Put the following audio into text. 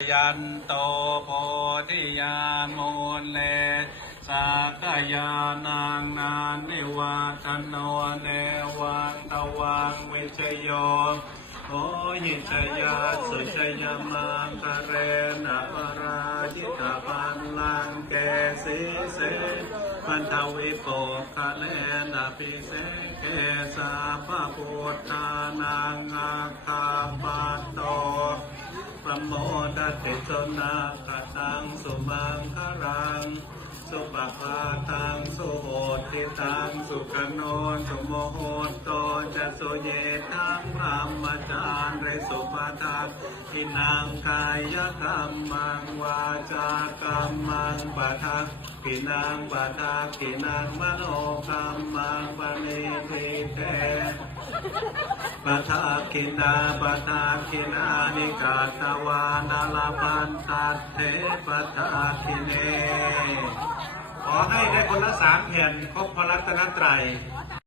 ยันโตโพธิยานมูลเลสักยานังนานนิวาทโนเนวันตวังวิชโยโอหิชยาสุชยมังคะเรนะปราจิตาปันลังเกสีเสปันทวิโกคะเลนะปิเสเกสาพะพุทธานังอาคาปโต ปะโมดาติชนาคตังสุมังคารัง สุปปาตังสุโหติตังสุขโนสุโมโหโตจะสุเยทังธรรมจารเรสุปทักทินังกายกรรมังวาจากรรมังปะทักินังปะทักินังมโนกรรมังปณิทิต ปะทากินาปะทากินานิกาตวานาลาปันตัดเทปะทากิเน ขอให้ได้คนละสามแผ่นครบพระรัตนตรัย